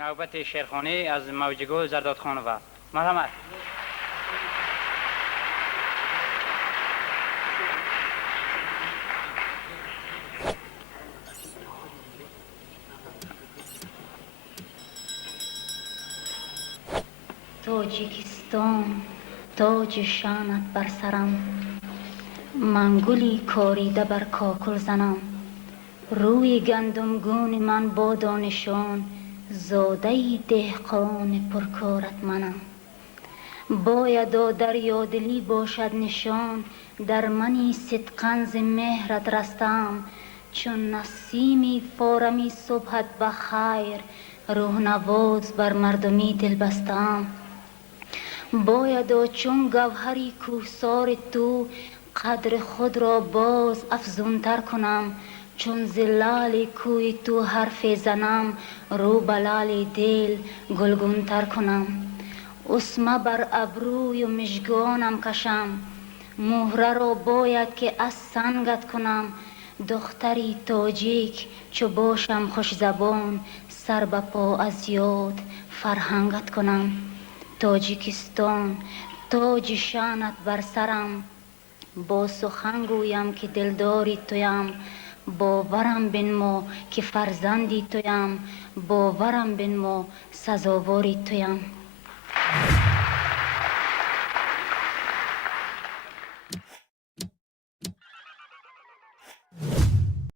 نوبت شیرخانی از موجگو زردادخانوه. مرحمت. تاجیکستان تاج شانت بر سرم، من گلی کاریده بر کاکل زنم. روی گندمگون من با دانشان، زاده دهقان پرکارت منم. باید در یادلی باشد نشان، در منی صدقاً ز مهرت رستم. چون نسیمی فارمی صبحت بخیر، روح نواز بر مردمی دل بستم. باید چون گوهری کوهسار تو، قدر خود را باز افزونتر کنم. چون ز لعل کوی تو حرف زنم، رو به لعل دل گلگونتر کنم. اسمه بر ابروی و مژگانم کشم، مهره را باید که از سنگت کنم. دختری تاجیک چو باشم خوش زبان، سر به پا از یاد فرهنگت کنم. تاجیکستان تاج شانت بر سرم، با سخن گویم که دلداری تویم. باورم بنما که فرزندی تویم، باورم بنما سزاواری تویم.